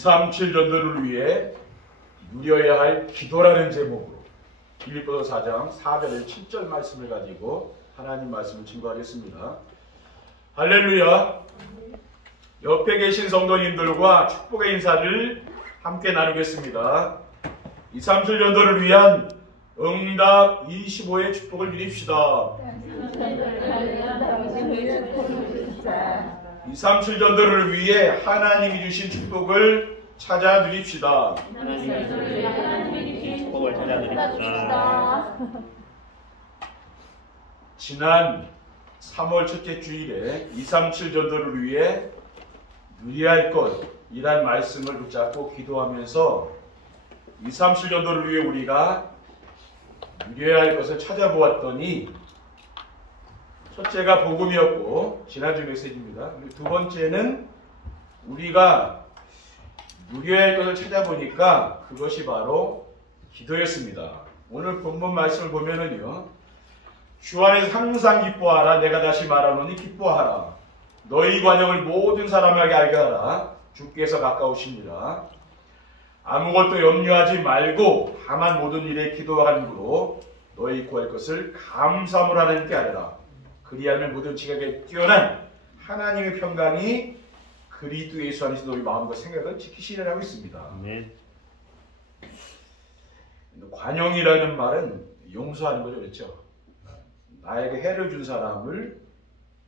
237 전도를 위해 누려야 할 기도라는 제목으로 빌립보서 4장 4절에서 7절 말씀을 가지고 하나님 말씀을 증거하겠습니다. 할렐루야. 옆에 계신 성도님들과 축복의 인사를 함께 나누겠습니다. 237 전도를 위한 응답 25의 축복을 누립시다. 237 전도를 위해 하나님이 주신 축복을 찾아 누립시다. 지난 3월 첫째 주일에 237 전도를 위해 누려야 할 것이란 말씀을 붙잡고 기도하면서 237 전도를 위해 우리가 누려야 할 것을 찾아보았더니 첫째가 복음이었고 지난주 메시지입니다. 두 번째는 우리가 누려야 할 것을 찾아보니까 그것이 바로 기도였습니다. 오늘 본문 말씀을 보면은요, 주 안에서 항상 기뻐하라. 내가 다시 말하노니 기뻐하라. 너희 관용을 모든 사람에게 알게 하라. 주께서 가까우십니다. 아무것도 염려하지 말고 다만 모든 일에 기도와 간구로 너희 구할 것을 감사함으로 하나님께 아뢰라. 그리하면 모든 지각에 뛰어난 하나님의 평강이 그리스도 예수 안에서 너희 마음과 생각을 지키시리라고 있습니다. 네. 관용이라는 말은 용서하는 거죠, 그렇죠? 나에게 해를 준 사람을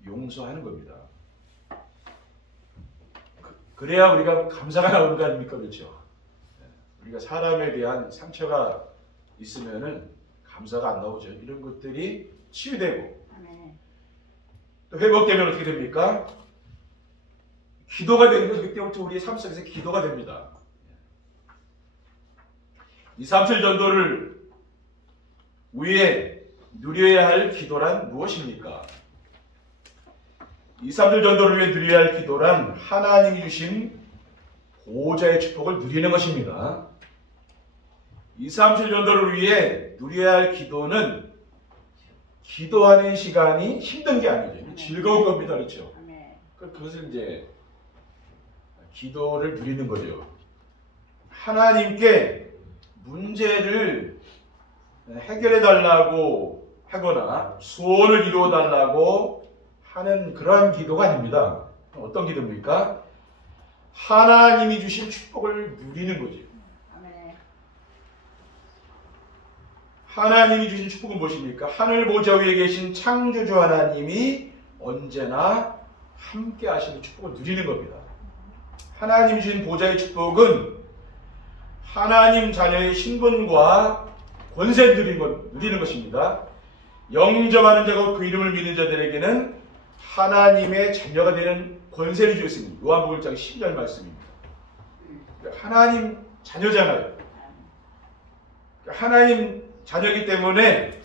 용서하는 겁니다. 그래야 우리가 감사가 나오는 거 아닙니까, 그렇죠? 우리가 사람에 대한 상처가 있으면은 감사가 안 나오죠. 이런 것들이 치유되고 또 회복되면 어떻게 됩니까? 기도가 되는 거죠. 그때부터 우리의 삶 속에서 기도가 됩니다. 237 전도를 위해 누려야 할 기도란 무엇입니까? 237 전도를 위해 누려야 할 기도란 하나님이 주신 보호자의 축복을 누리는 것입니다. 237 전도를 위해 누려야 할 기도는 기도하는 시간이 힘든 게 아니죠. 즐거운 겁니다. 그렇죠? 그것을 이제 기도를 누리는 거죠. 하나님께 문제를 해결해 달라고 하거나 소원을 이루어 달라고 하는 그러한 기도가 아닙니다. 어떤 기도입니까? 하나님이 주신 축복을 누리는 거죠. 하나님이 주신 축복은 무엇입니까? 하늘 보좌 위에 계신 창조주 하나님이 언제나 함께 하시는 축복을 누리는 겁니다. 하나님이 주신 보좌의 축복은 하나님 자녀의 신분과 권세를 누리는 것입니다. 영접하는 자가 그 이름을 믿는 자들에게는 하나님의 자녀가 되는 권세를 주셨습니다. 요한복음 1장 12절 말씀입니다. 하나님 자녀잖아요. 하나님 자녀이기 때문에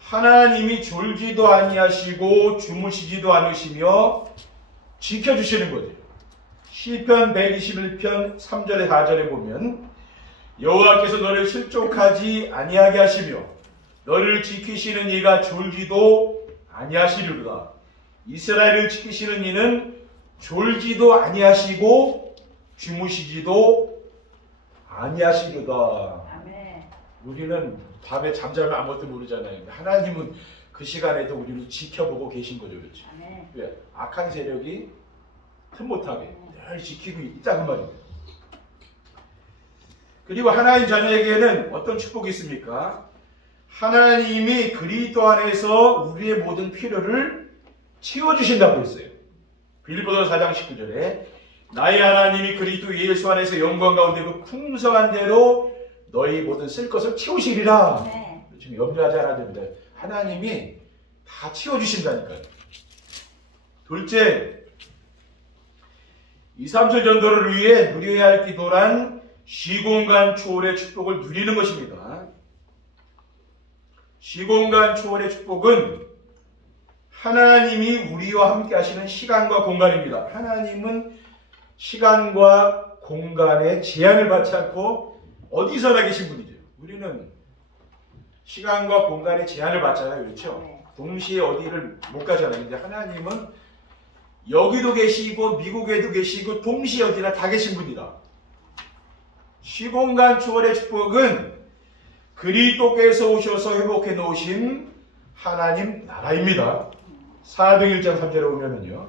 하나님이 졸지도 아니하시고 주무시지도 않으시며 지켜주시는 거죠. 시편 121편 3절에 4절에 보면 여호와께서 너를 실족하지 아니하게 하시며 너를 지키시는 이가 졸지도 아니하시리로다. 이스라엘을 지키시는 이는 졸지도 아니하시고 주무시지도 아니하시리로다. 우리는 밤에 잠자면 아무것도 모르잖아요. 하나님은 그 시간에도 우리를 지켜보고 계신 거죠. 그렇죠? 왜? 악한 세력이 틈 못하게 늘 지키고 있다는 말입니다. 그리고 하나님 자녀에게는 어떤 축복이 있습니까? 하나님이 그리스도 안에서 우리의 모든 필요를 채워주신다고 했어요. 빌립보서 4장 19절에 나의 하나님이 그리스도 예수 안에서 영광 가운데 그 풍성한 대로 너희 모든 쓸 것을 채우시리라. 지금 염려하지 않아야 됩니다. 하나님이 다 채워주신다니까요. 둘째, 237 전도를 위해 누려야 할 기도란 시공간 초월의 축복을 누리는 것입니다. 시공간 초월의 축복은 하나님이 우리와 함께 하시는 시간과 공간입니다. 하나님은 시간과 공간에 제한을 받지 않고 어디서나 계신 분이죠. 우리는 시간과 공간에 제한을 받잖아요. 그렇죠? 동시에 어디를 못 가잖아요. 근데 하나님은 여기도 계시고 미국에도 계시고 동시에 어디나 다 계신 분이다. 시공간 초월의 축복은 그리스도께서 오셔서 회복해 놓으신 하나님 나라입니다. 사도행 1장 3절에 보면은요.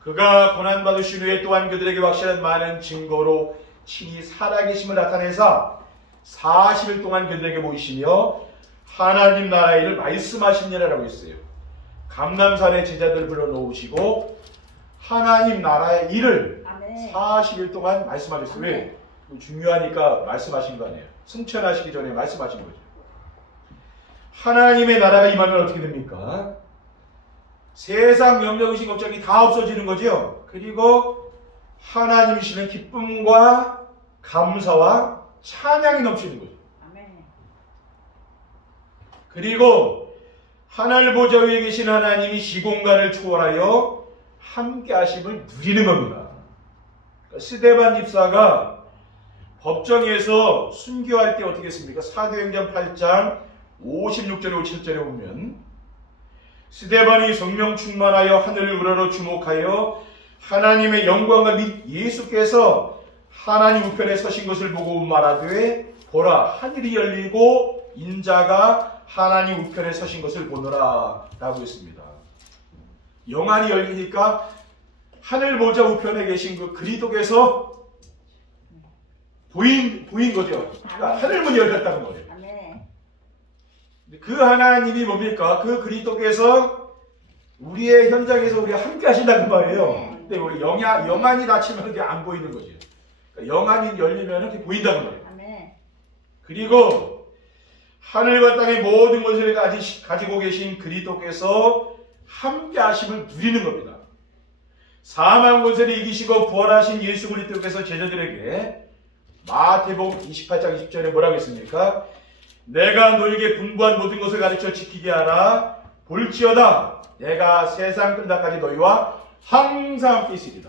그가 고난받으신 후에 또한 그들에게 확실한 많은 증거로 친히 살아계심을 나타내사 40일 동안 그들에게 보이시며 하나님 나라의 일을 말씀하시니라라고 했어요. 감람산에 제자들을 불러놓으시고 하나님 나라의 일을 아멘. 40일 동안 말씀하셨어요. 왜? 중요하니까 말씀하신 거 아니에요. 승천하시기 전에 말씀하신 거죠. 하나님의 나라가 임하면 어떻게 됩니까? 세상 염려의식 걱정이 다 없어지는 거죠. 그리고 하나님이시는 기쁨과 감사와 찬양이 넘치는 거죠. 아멘. 그리고 하늘 보좌 위에 계신 하나님이 시공간을 초월하여 함께 하심을 누리는 겁니다. 그러니까 스데반 집사가 법정에서 순교할 때 어떻게 했습니까? 사도행전 8장 56절에 57절에 보면 스데반이 성령 충만하여 하늘을 우러러 주목하여 하나님의 영광과 및 예수께서 하나님 우편에 서신 것을 보고 말하되 보라 하늘이 열리고 인자가 하나님 우편에 서신 것을 보노라 라고 했습니다. 영안이 열리니까 하늘 보좌 우편에 계신 그 그리스도께서 보인 거죠. 그러니까 하늘문이 열렸다는 거예요. 그 하나님이 뭡니까? 그 그리스도께서 우리의 현장에서 우리와 함께 하신다는 말이에요. 근데 우리 영안이 닫히면 그게 안 보이는 거죠. 그러니까 영안이 열리면 그게 보인다는 거예요. 그리고 하늘과 땅의 모든 것을 가지고 계신 그리스도께서 함께 하심을 누리는 겁니다. 사망 권세를 이기시고 부활하신 예수 그리스도께서 제자들에게 마태복음 28장 20절에 뭐라고 했습니까? 내가 너에게 분부한 모든 것을 가르쳐 지키게 하라. 볼지어다 내가 세상 끝날까지 너희와 항상 함께 있으리라.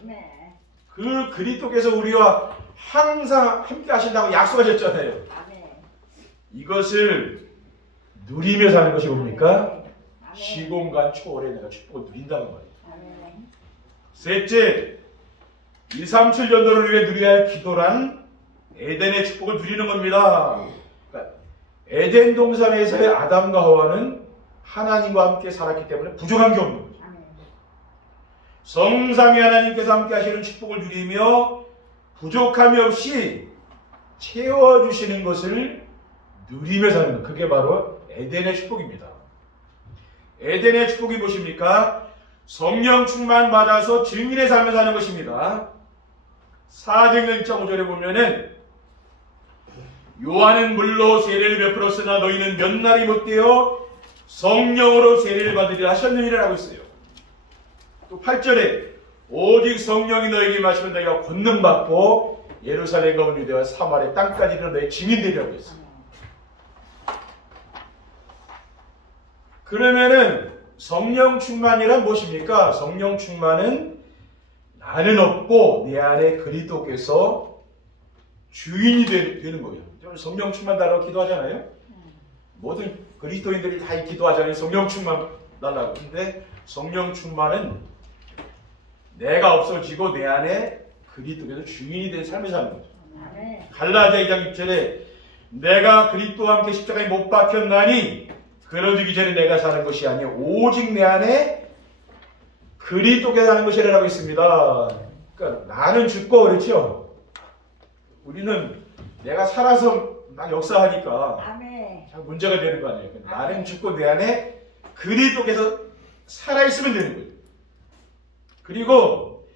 네. 그 그리스도께서 우리와 항상 함께 하신다고 약속하셨잖아요. 네. 이것을 누리며 사는 것이 뭡니까? 네. 시공간 초월에 내가 축복을 누린다는 거예요. 네. 셋째, 237 연도를 위해 누려야 할 기도란 에덴의 축복을 누리는 겁니다. 그러니까 에덴 동산에서의 아담과 하와는 하나님과 함께 살았기 때문에 부족한 게 없는 거죠. 성삼위 하나님께서 함께 하시는 축복을 누리며 부족함이 없이 채워주시는 것을 누리며 사는 것. 그게 바로 에덴의 축복입니다. 에덴의 축복이 무엇입니까? 성령 충만 받아서 증인의 삶을 사는 것입니다. 사도행전 1.5절에 보면은 요한은 물로 세례를 베풀었으나 너희는 몇 날이 못되어 성령으로 세례를 받으리라 하셨느니라 라고 있어요. 또 8절에 오직 성령이 너에게 마시면 너희가 권능받고 예루살렘과 온 유대와 사마리아 땅까지 이르러 너희 증인되리라고 했어요. 그러면은 성령 충만이란 무엇입니까? 성령 충만은 나는 없고 내 안에 그리스도께서 주인이 되는 거예요. 성령 충만 달라고 기도하잖아요. 모든 그리스도인들이 다 기도하잖아요. 성령 충만 달라고. 근데 성령 충만은 내가 없어지고 내 안에 그리스도께서 주인이 된 삶을 사는 거죠. 갈라디아 2장 6절에 내가 그리스도와 함께 십자가에 못 박혔나니 그러기 전에 내가 사는 것이 아니요 오직 내 안에 그리스도께서 사는 것이라고 했습니다. 그러니까 나는 죽고 그렇죠. 우리는 내가 살아서 막 역사하니까 참 문제가 되는 거 아니에요. 나는 죽고 내 안에 그리스도께서 살아있으면 되는 거예요. 그리고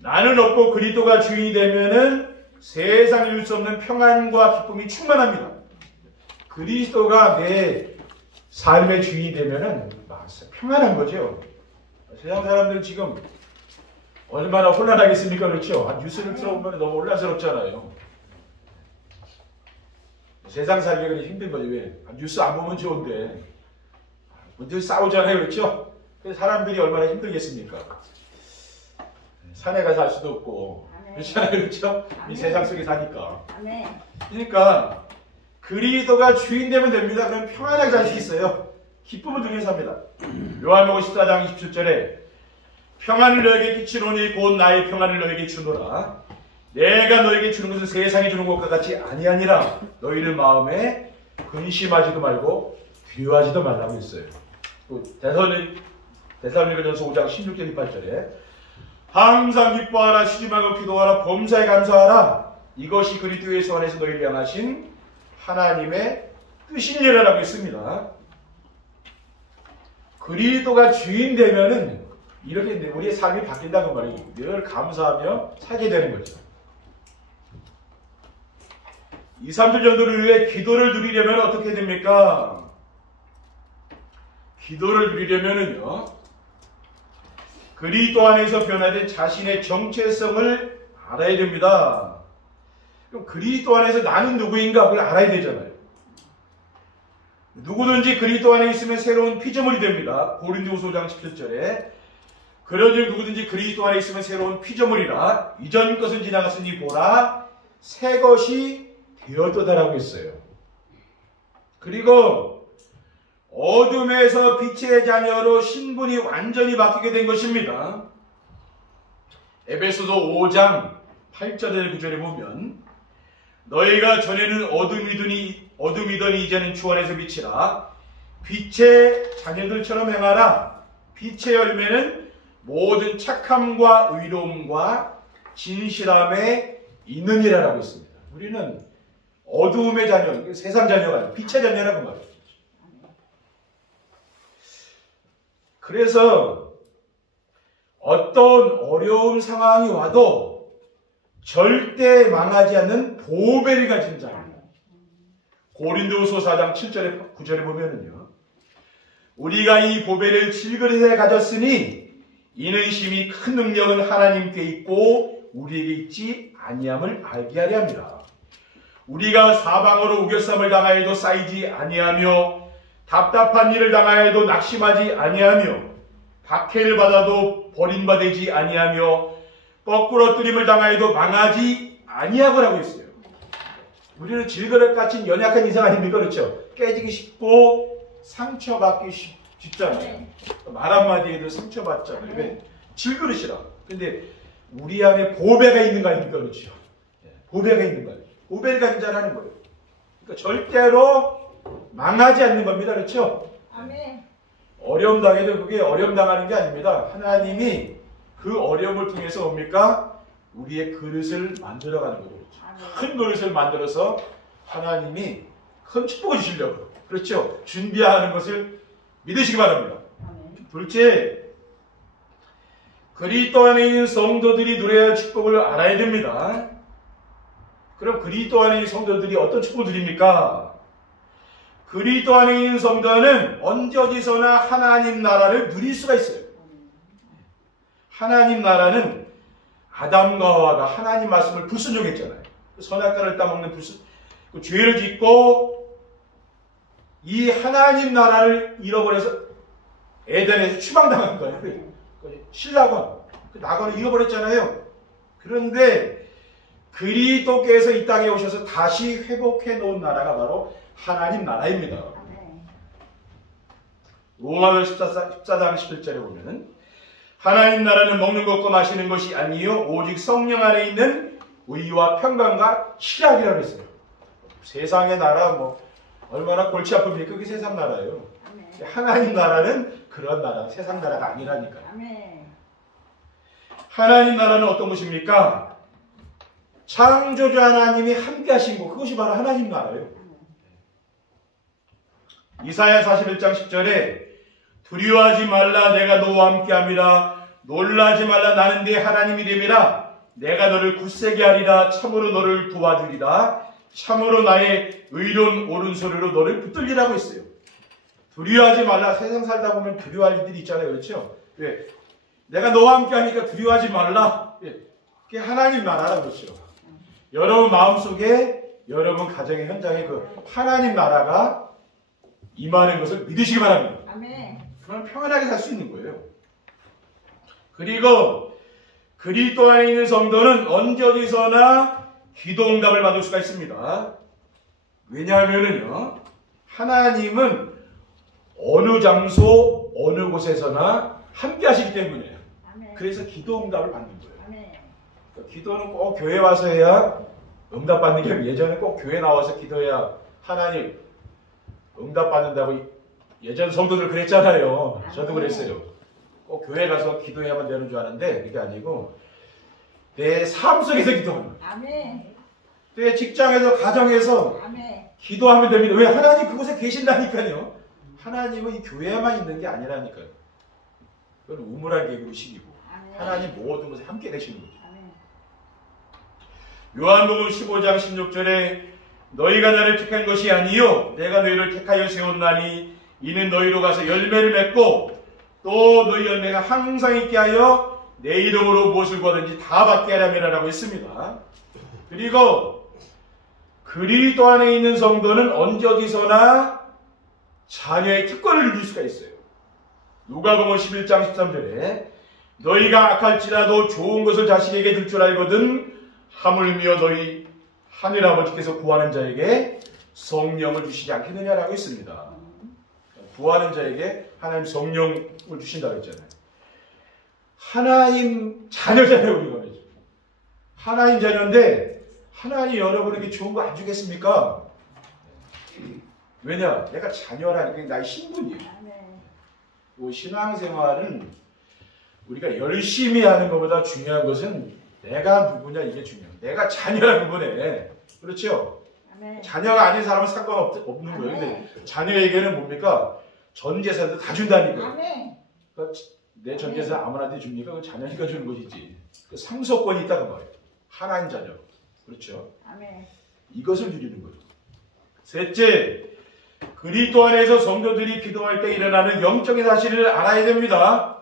나는 없고 그리스도가 주인이 되면은 세상에 줄 수 없는 평안과 기쁨이 충만합니다. 그리스도가 내 삶의 주인이 되면은 평안한 거죠. 세상 사람들 지금 얼마나 혼란하겠습니까? 그렇죠? 뉴스를 들어보면 너무 혼란스럽잖아요. 세상 살기가 힘든 거죠. 왜? 뉴스 안 보면 좋은데 먼저 싸우잖아요. 그렇죠? 그래서 사람들이 얼마나 힘들겠습니까? 산에 가서 살 수도 없고 그렇잖아요. 그렇죠? 이 세상 속에 사니까. 그러니까 그리스도가 주인 되면 됩니다. 그럼 평안하게 살 수 있어요. 기쁨을 누리면서 삽니다. 요한복음 14장 27절에 평안을 너에게 끼치노니 곧 나의 평안을 너에게 주노라. 내가 너에게 주는 것은 세상이 주는 것과 같이 아니하니라. 너희는 마음에 근심하지도 말고 두려워하지도 말라고 했어요. 데살로니가전서 5장 16절 18절에 항상 기뻐하라, 쉬지 말고 기도하라, 범사에 감사하라. 이것이 그리스도 안에서 너희를 향하신 하나님의 뜻이니라라고 했습니다. 그리스도가 주인 되면은 이렇게 우리의 삶이 바뀐다는 말이에요. 늘 감사하며 살게 되는 거죠. 2, 3주 정도를 위해 기도를 드리려면 어떻게 됩니까? 기도를 드리려면은요, 그리스도 안에서 변화된 자신의 정체성을 알아야 됩니다. 그럼 그리스도 안에서 나는 누구인가 그걸 알아야 되잖아요. 누구든지 그리스도 안에 있으면 새로운 피조물이 됩니다. 고린도후서 5장 17절에 그러즉 누구든지 그리스도 안에 있으면 새로운 피조물이라. 이전 것은 지나갔으니 보라 새 것이 되었도다라고 했어요. 그리고 어둠에서 빛의 자녀로 신분이 완전히 바뀌게 된 것입니다. 에베소서 5장 8절에 9절에 보면 너희가 전에는 어둠이더니 이제는 주 안에서 빛이라. 빛의 자녀들처럼 행하라. 빛의 열매는 모든 착함과 의로움과 진실함에 있느니라라고 했습니다. 우리는 어두움의 자녀, 세상 자녀가 아니라 빛의 자녀라고 말해요. 그래서 어떤 어려운 상황이 와도 절대 망하지 않는 보배를 가진 자입니다. 고린도후서 4장 7절에 9절에 보면은요, 우리가 이 보배를 질그릇에 가졌으니 이는 심히 큰 능력은 하나님께 있고 우리에게 있지 아니함을 알게 하려 합니다. 우리가 사방으로 우겨쌈을 당하여도 쌓이지 아니하며 답답한 일을 당하여도 낙심하지 아니하며 박해를 받아도 버림받지 아니하며 뻐꾸러뜨림을 당하여도 망하지 아니하고라고 했어요. 우리는 질그릇 같은 연약한 인생 아닙니까? 그렇죠? 깨지기 쉽고 상처받기 쉽잖아요. 말 한마디에도 상처받잖아요. 왜? 질그릇이라. 근데 우리 안에 보배가 있는 거 아닙니까? 그렇죠? 보배가 있는 거예요. 보배를 가진 자라는 거예요. 그러니까 절대로 망하지 않는 겁니다. 그렇죠? 아멘. 어려움 당해도 그게 어려움 당하는 게 아닙니다. 하나님이 그 어려움을 통해서 뭡니까? 우리의 그릇을 만들어가는 거죠. 그렇죠? 큰 그릇을 만들어서 하나님이 큰 축복을 주시려고. 그렇죠? 준비하는 것을 믿으시기 바랍니다. 둘째, 그리스도 안에 있는 성도들이 누려야 할 축복을 알아야 됩니다. 그럼 그리스도 안에 있는 성도들이 어떤 축복을 드립니까? 그리스도 안에 있는 성도는 언제 어디서나 하나님 나라를 누릴 수가 있어요. 하나님 나라는 아담과 하와가 하나님 말씀을 불순종했잖아요. 선악과를 따먹는 그 죄를 짓고 이 하나님 나라를 잃어버려서 에덴에서 추방당한 거예요. 신라가 나가를 잃어버렸잖아요. 그런데 그리스도께서 이 땅에 오셔서 다시 회복해 놓은 나라가 바로 하나님 나라입니다. 로마서 14장 11절에 보면 하나님 나라는 먹는 것과 마시는 것이 아니요 오직 성령 안에 있는 의와 평강과 희락이라고 했어요. 세상의 나라 얼마나 골치 아픕니까? 그게 세상 나라예요. 하나님 나라는 그런 나라, 세상 나라가 아니라니까요. 하나님 나라는 어떤 것입니까? 창조주 하나님이 함께 하신 것, 그것이 바로 하나님 나라예요. 이사야 41장 10절에 두려워하지 말라 내가 너와 함께함이라 놀라지 말라 나는 네 하나님이 됨이라 내가 너를 굳세게 하리라 참으로 너를 도와주리라 참으로 나의 의로운 오른손으로 너를 붙들리라고 했어요. 두려워하지 말라. 세상 살다 보면 두려워할 일들이 있잖아요. 그렇죠? 왜? 내가 너와 함께하니까 두려워하지 말라. 그게 하나님 나라라고 그렇죠. 여러분 마음속에 여러분 가정의 현장에 그 하나님 나라가 임하는 것을 믿으시기 바랍니다. 아멘. 그러면 평안하게 살 수 있는 거예요. 그리고 그리스도 안에 있는 성도는 언제 어디서나 기도 응답을 받을 수가 있습니다. 왜냐하면요, 하나님은 어느 장소, 어느 곳에서나 함께 하시기 때문이에요. 아멘. 그래서 기도 응답을 받는 거예요. 아멘. 그러니까 기도는 꼭 교회 와서 해야 응답 받는 게 아니라 예전에 꼭 교회 나와서 기도해야 하나님 응답 받는다고 예전 성도들 그랬잖아요. 저도 그랬어요. 꼭 교회 가서 기도해야만 되는 줄 아는데 그게 아니고 내 삶 속에서 기도하는 거예요. 아멘. 내 직장에서 가정에서 아멘. 기도하면 됩니다. 왜? 하나님 그곳에 계신다니까요. 하나님은 이 교회에만 있는 게 아니라니까요. 그건 우물한 개구리식이고 하나님 모든 곳에 함께 계시는 거죠. 아멘. 요한복음 15장 16절에 너희가 나를 택한 것이 아니요 내가 너희를 택하여 세웠나니 이는 너희로 가서 열매를 맺고 또 너희 열매가 항상 있게 하여 내 이름으로 무엇을 구하든지 다 받게 하라고 했습니다. 그리고 그리스도 안에 있는 성도는 언제 어디서나 자녀의 특권을 누릴 수가 있어요. 누가복음 11장 13절에 너희가 악할지라도 좋은 것을 자식에게 줄 줄 알거든 하물며 너희 하늘 아버지께서 구하는 자에게 성령을 주시지 않겠느냐라고 했습니다. 구하는 자에게 하나님 성령을 주신다고 했잖아요. 하나님 자녀잖아요. 우리가 말이죠. 하나님 자녀인데 하나님 여러분에게 좋은 거 안 주겠습니까? 왜냐? 내가 자녀라니까 나의 신분이에요. 신앙생활은 우리가 열심히 하는 것보다 중요한 것은 내가 누구냐 이게 중요해요. 내가 자녀라는 부분에 그렇죠? 아멘. 자녀가 아닌 사람은 상관없는 거예요. 근데 자녀에게는 뭡니까? 전 재산도 다 준다니까요. 그러니까 내 전 재산 아무나한테 줍니까? 그 자녀니까 주는 것이지. 그 상속권이 있다고 말이에요. 하나님 자녀. 그렇죠? 아멘. 이것을 누리는 거죠. 셋째, 그리스도 안에서 성도들이 기도할 때 일어나는 영적인 사실을 알아야 됩니다.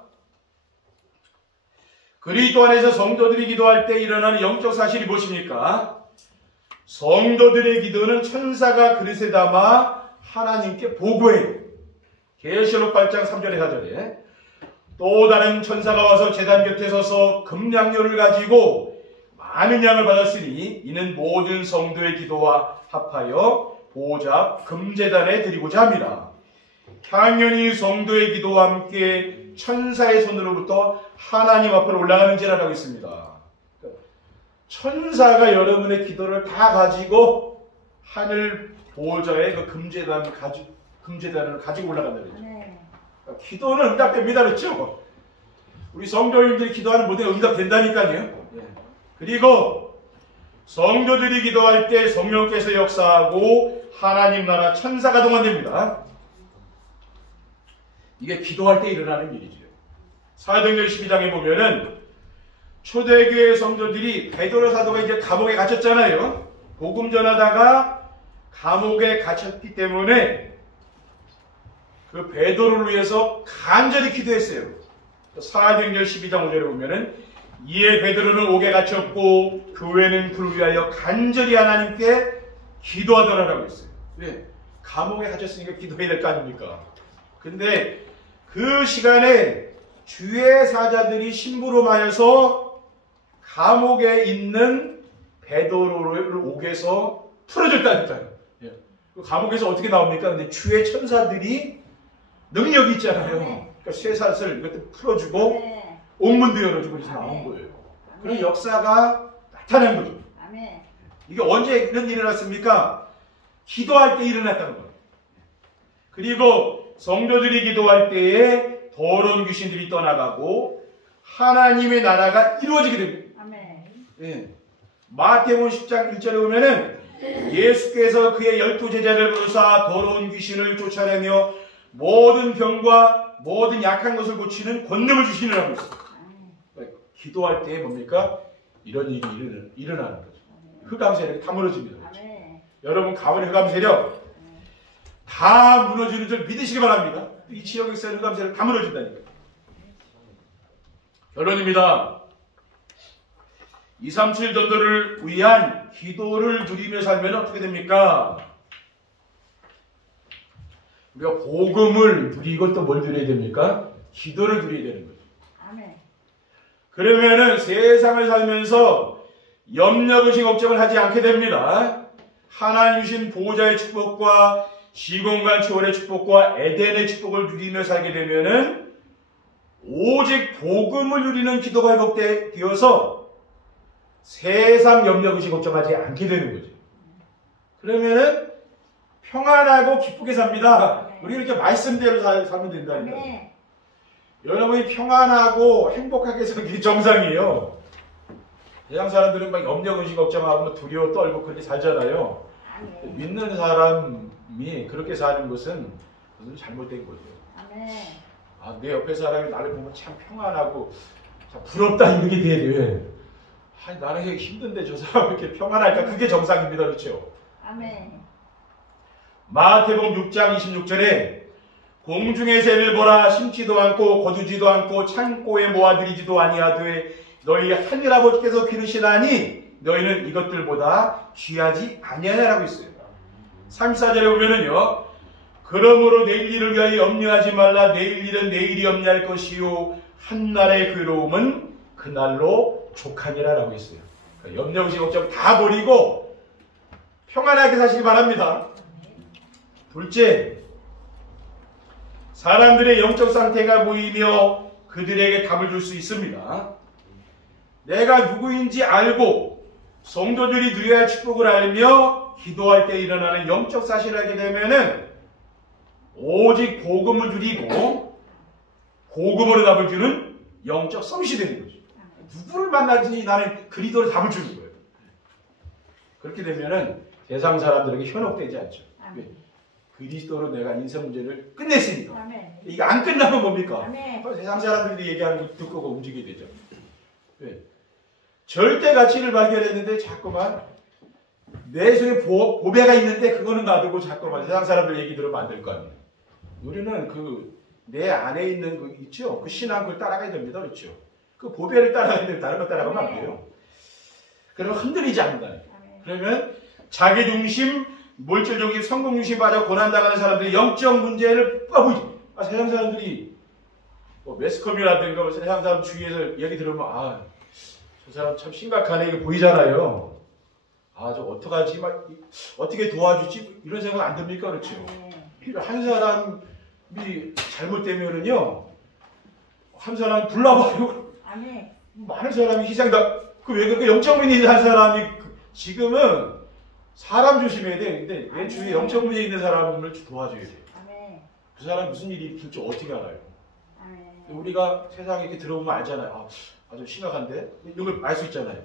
그리스도 안에서 성도들이 기도할 때 일어나는 영적 사실이 무엇입니까? 성도들의 기도는 천사가 그릇에 담아 하나님께 보고해요. 계시록 8장 3절에 4절에 또 다른 천사가 와서 제단 곁에 서서 금양료를 가지고 많은 양을 받았으니 이는 모든 성도의 기도와 합하여 보좌 금제단에 드리고자 합니다. 향연이 성도의 기도와 함께 천사의 손으로부터 하나님 앞으로 올라가는지라고 있습니다. 천사가 여러분의 기도를 다 가지고 하늘 보좌의 그 금제단을 가지고 올라간다는 거죠. 그러니까 기도는 응답됩니다. 그렇죠? 우리 성도님들이 기도하는 모든 응답된다니까요. 그리고 성도들이 기도할 때 성령께서 역사하고 하나님 나라 천사가 동원됩니다. 이게 기도할 때 일어나는 일이죠. 사도행전 12장에 보면은 초대교회 성도들이 베드로 사도가 이제 감옥에 갇혔잖아요. 복음 전하다가 감옥에 갇혔기 때문에 그 베드로를 위해서 간절히 기도했어요. 사도행전 12장 5절에 보면은 이에 베드로는 옥에 갇혔고 교회는 그를 위하여 간절히 하나님께 기도하더라라고 했어요. 왜? 감옥에 갇혔으니까 기도해야 될 거 아닙니까? 근데 그 시간에 주의 사자들이 심부름하여서 감옥에 있는 베드로를 옥에서 풀어줬다니까요. 감옥에서 어떻게 나옵니까? 근데 주의 천사들이 능력이 있잖아요. 그러니까 쇠사슬 이것도 풀어주고 옥문도 열어주고 그래서 나온 거예요. 그런 역사가 나타난 거죠. 이게 언제 이런 일이 일어났습니까? 기도할 때 일어났다는 거예요. 그리고 성도들이 기도할 때에 더러운 귀신들이 떠나가고 하나님의 나라가 이루어지게 됩니다. 예. 마태복음 10장 1절에 보면은 예수께서 그의 12제자를 부르사 더러운 귀신을 쫓아내며 모든 병과 모든 약한 것을 고치는 권능을 주시느라고 했어요. 기도할 때 뭡니까? 이런 일이 일어나는 거죠. 흑암 세력이 다 무너집니다. 그렇죠? 여러분 가문의 흑암 세력 다 무너지는 줄 믿으시기 바랍니다. 이 지역에 있는 흑암 세력 다 무너진다니까요. 결론입니다. 237 전도를 위한 기도를 누리며 살면 어떻게 됩니까? 우리가 복음을 누리고 또 뭘 누려야 됩니까? 기도를 누려야 되는 거죠. 그러면은 세상을 살면서 염려, 의심, 걱정을 하지 않게 됩니다. 하나님 주신 보호자의 축복과 시공간 초월의 축복과 에덴의 축복을 누리며 살게 되면은 오직 복음을 누리는 기도가 회복되어서 세상 염려 의식 걱정하지 않게 되는 거죠. 그러면은 평안하고 기쁘게 삽니다. 우리 이렇게 말씀대로 살면 된다니까. 여러분이 평안하고 행복하게 사는 게 정상이에요. 세상 사람들은 막 염려 의식 걱정하고 두려워 떨고 그렇게 살잖아요. 믿는 사람이 그렇게 사는 것은 무슨 잘못된 거죠. 아, 내 옆에 사람이 나를 보면 참 평안하고 참 부럽다 이렇게 돼야 돼. 아, 나는 힘든데 저 사람 이렇게 평안할까? 그게 정상입니다. 그렇죠? 아멘. 마태복음 6장 26절에 공중의 새를 보라 심지도 않고 거두지도 않고 창고에 모아들이지도 아니하되 너희 하늘 아버지께서 기르시나니 너희는 이것들보다 귀하지 아니하냐라고 있어요. 34절에 보면은요. 그러므로 내일 일을 위하여 염려하지 말라. 내일 일은 내일이 염려할 것이요 한날의 괴로움은 그날로 족하니라라고 했어요. 그러니까 염려 의식 걱정 다 버리고 평안하게 사시기 바랍니다. 둘째, 사람들의 영적 상태가 보이며 그들에게 답을 줄 수 있습니다. 내가 누구인지 알고 성도들이 누려야 할 축복을 알며 기도할 때 일어나는 영적 사실을 알게 되면은 오직 복음을 누리고 복음으로 답을 주는 영적 서밋이 되는 거죠. 누구를 만나든지 나는 그리스도로 답을 주는 거예요. 그렇게 되면은 세상 사람들에게 현혹되지 않죠. 그리스도로 내가 인생 문제를 끝냈으니까. 이게 안 끝나면 뭡니까? 세상 사람들이 얘기하는 거 듣고 움직이게 되죠. 왜? 절대 가치를 발견했는데 자꾸만 내 속에 보배가 있는데 그거는 놔두고 자꾸만 세상 사람들 얘기 들으면 안 될 거 아니에요. 우리는 그 내 안에 있는 그 있죠. 그 신앙 그걸 따라가야 됩니다. 그렇죠? 그 보배를 따라가야 되는데 다른 거 따라가면 안 돼요. 그러면 흔들리지 않는다. 그러면 자기 중심, 물질적인 성공 중심 빠져 고난당하는 사람들이 영적 문제를 세상 사람들이 뭐 매스컴이라든가 세상 사람 주위에서 얘기 들으면 저 사람 참 심각하네 이게 보이잖아요. 저 어떡하지? 어떻게 도와주지? 이런 생각 안 듭니까? 그렇죠? 한 사람이 잘못되면은요, 한 사람 불나버리고, 많은 사람이 희생다. 왜 그렇게 영적 문제 있는 한 사람이, 지금은 사람 조심해야 돼. 근데 내 주위에 영적 문제 있는 사람을 도와줘야 돼. 그 사람 무슨 일이 일으킬지 어떻게 알아요? 우리가 세상에 이렇게 들어보면 알잖아요. 좀 심각한데? 이걸 알 수 있잖아요.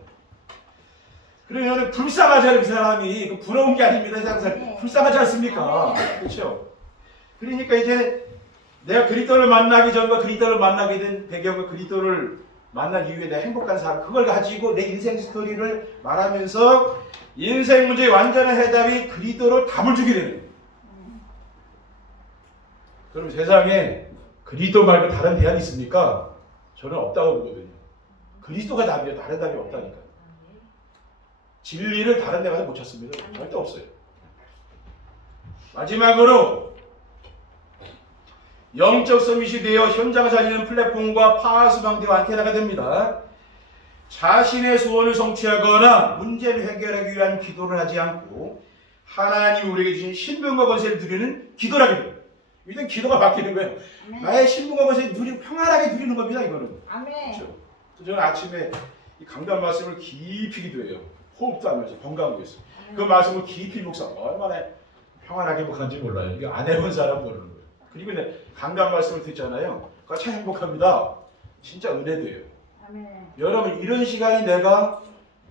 그러면 불쌍하잖아요, 그 사람이. 부러운 게 아닙니다, 세상 사람. 불쌍하지 않습니까? 그렇죠? 그러니까 이제 내가 그리스도를 만나기 전과 그리스도를 만나게 된 배경과 그리스도를 만난 이후에 내가 행복한 삶, 그걸 가지고 내 인생 스토리를 말하면서 인생 문제의 완전한 해답이 그리스도로 답을 주게 되는 거예요. 그럼 세상에 그리스도 말고 다른 대안이 있습니까? 저는 없다고 보거든요. 그리스도가 답이에요. 다른 답이 없다니까. 진리를 다른 데 가서 못 찾습니다. 절대 없어요. 마지막으로 영적 서밋이 되어 현장을 살리는 플랫폼과 파수방대와 안테나가 됩니다. 자신의 소원을 성취하거나 문제를 해결하기 위한 기도를 하지 않고 하나님 우리에게 주신 신분과 권세를 누리는 기도를 하게 됩니다. 일단 기도가 바뀌는 거예요. 나의 신분과 권세를 평안하게 누리는 겁니다. 이거는. 그렇죠? 저는 아침에 이 강단 말씀을 깊이 기도해요. 호흡도 하면서 건강을 위해서. 그 말씀을 깊이 묵상. 얼마나 평안하게 행복한지 몰라요. 이거 안 해본 사람 모르는 거예요. 그리고 이제 강단 말씀을 듣잖아요. 그거 참 행복합니다. 진짜 은혜돼요. 여러분 이런 시간이 내가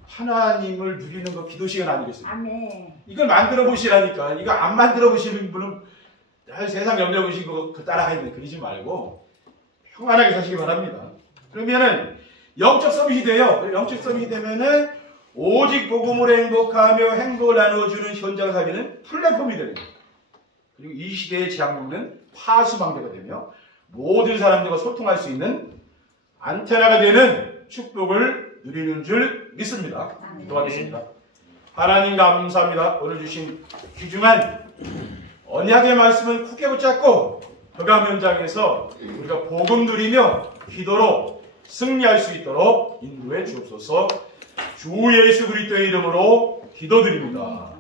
하나님을 누리는 거 기도 시간 아니겠습니까? 이걸 만들어 보시라니까. 이거 안 만들어 보시는 분은 세상 염려 보시고 그 따라가는데 그러지 말고 평안하게 사시기 바랍니다. 그러면은 영적 서밋이 돼요. 영적 서밋이 되면은 오직 복음으로 행복하며 행복을 나누어주는 현장 사회는 플랫폼이 되는 거예요. 그리고 이 시대의 지향국는 파수방대가 되며 모든 사람들과 소통할 수 있는 안테나가 되는 축복을 누리는 줄 믿습니다. 기도하겠습니다. 하나님 감사합니다. 오늘 주신 귀중한 언약의 말씀을 굳게 붙잡고 흑암 현장에서 우리가 복음 누리며 기도로 승리할 수 있도록 인도해 주옵소서. 주 예수 그리스도의 이름으로 기도드립니다.